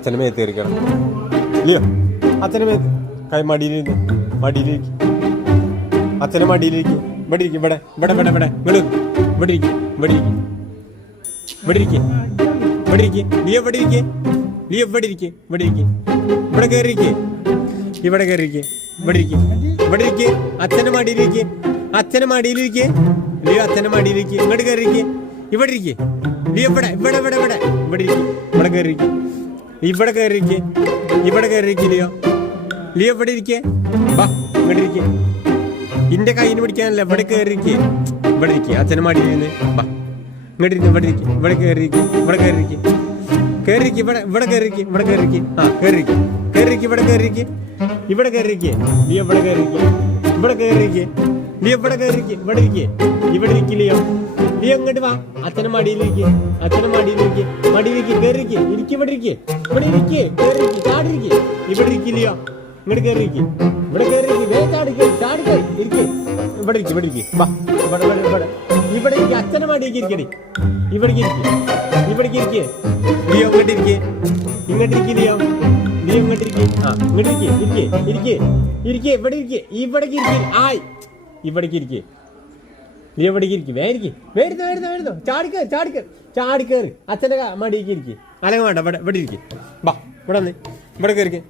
അച്ഛൻ്റെ മേത്ത് കയറിക്കണം ഇല്ലയോ? അച്ഛൻ്റെ മേത്ത് കൈ മടിയിലിരിക്കും, മടിയിലിരിക്കും, അച്ഛൻ്റെ മടിയിലിരിക്കും. ഇവിടെ ഇരിക്കും, ഇവിടെ ഇവിടെ ഇവിടെ ഇവിടെ ഇങ്ങോട്ട് ഇവിടെ ഇരിക്കും, ഇവിടെ ഇരിക്കും, ഇവിടെ ഇരിക്കും, ഇവിടെ ഇരിക്കും. നീ എവിടെ ഇരിക്കേ? നീ എവിടെ ഇരിക്കേ? ഇവിടെ ഇരിക്കേ, ഇവിടെ കയറിയിരിക്കേ, ഇവിടെ കയറിയിരിക്കേ, ഇവിടെ ഇരിക്കേ, ഇവിടെ ഇരിക്കേ. അച്ഛൻ്റെ മടിയിലിരിക്കേ, അച്ഛൻ്റെ മടിയിലിരിക്കേ. നീ അച്ഛൻ്റെ മടിയിലിരിക്കേ, ഇങ്ങോട്ട് കയറിയിരിക്കേ, ഇവിടെ ഇരിക്കേ. നീ ഇവിടെ ഇവിടെ ഇവിടെ ഇവിടെ ഇവിടെ ഇരിക്കും, ഇവിടെ കയറിയിരിക്കേ, ഇവിടെ കയറിയിരിക്കേ, ഇവിടെ കയറിയിരിക്കില്ലയോ? നീ എവിടെ ഇരിക്കേ? വാ ഇങ്ങോട്ട് ഇരിക്കേ. ഇന്റെ കയ്യിന് പിടിക്കാനല്ല, ഇവിടെ കയറിയിരിക്കേ, ഇവിടെ ഇരിക്കേ. അച്ഛൻ്റെ മടിയിലിരുന്ന് വാ ഇങ്ങോട്ട് ഇരിക്കും, ഇവിടെ ഇരിക്കും, ഇവിടെ കയറിയിരിക്കും, ഇവിടെ കയറിയിരിക്കും, കയറിയിരിക്കും, ഇവിടെ ഇവിടെ കയറിയിരിക്കും, ഇവിടെ കയറിയിരിക്കും. ആ കയറിയിരിക്കും, കയറിയിരിക്കും, ഇവിടെ കയറിയിരിക്കും, ഇവിടെ കയറിയിരിക്കേ. നീ എവിടെ കയറിയിരിക്കേ? ഇവിടെ കയറിയിരിക്കേ. നീ എവിടെ കയറിയിരിക്കേ? ഇവിടെ ഇരിക്കേ, ഇവിടെ ഇരിക്കില്ലയോ? നീ അങ്ങോട്ട് വാ, അച്ഛനെ മടിയിലിരിക്കേ, അച്ഛനെ മടിയിലിരിക്കേ, മടിയിലിരിക്കേ, കയറിയിരിക്കേ, ഇരിക്കും, ഇവിടെ ഇരിക്കേ, ഇവിടെ ഇരിക്കേ, കയറിയിരിക്കേ, ചാടിരിക്കേ, ഇവിടെ ഇരിക്കില്ലയോ? ഇങ്ങോട്ട് കയറിയിരിക്കേ, ഇവിടെ കയറിയിരിക്കേ, വേ ചാടിക്കേ, ചാടിക്കേ, ഇരിക്കേ, ഇവിടെ ഇരിക്കും, ഇവിടെ ഇരിക്കേ. വാ ഇവിടെ ഇവിടെ ഇവിടെ ഇവിടെ ഇരിക്കേ, അച്ഛനെ മടിയേക്ക് ഇരിക്കടി, ഇവിടെ ഇരിക്കേ, ഇവിടെ ഇരിക്കേ. നീ അങ്ങോട്ട് ഇരിക്കേ, ഇങ്ങോട്ട് ഇരിക്കില്ലയോ? നീ ഇങ്ങോട്ട് ഇരിക്കേ. ആ ഇങ്ങോട്ട് ഇരിക്കേ, ഇരിക്കേ, ഇരിക്കേ, ഇരിക്കേ, ഇവിടെ ഇരിക്കേ, ഇവിടേക്ക് ഇരിക്കേ. ആയ് ഇവിടേക്ക് ഇരിക്കേ. നീ എവിടേക്ക് ഇരിക്കും? വേരിക്കും, വരുന്നോ വരുന്നോ വരുന്നോ, ചാടിക്കയറി, ചാടിക്കയറി, ചാടിക്കയറി, അച്ഛൻ്റെ മടിയേക്ക് ഇരിക്കേ. അല്ലെങ്കിൽ വേണ്ട, ഇവിടെ ഇവിടെ ഇരിക്കേ. വാ ഇവിടെ വന്ന് ഇവിടെ കയറിക്കേ.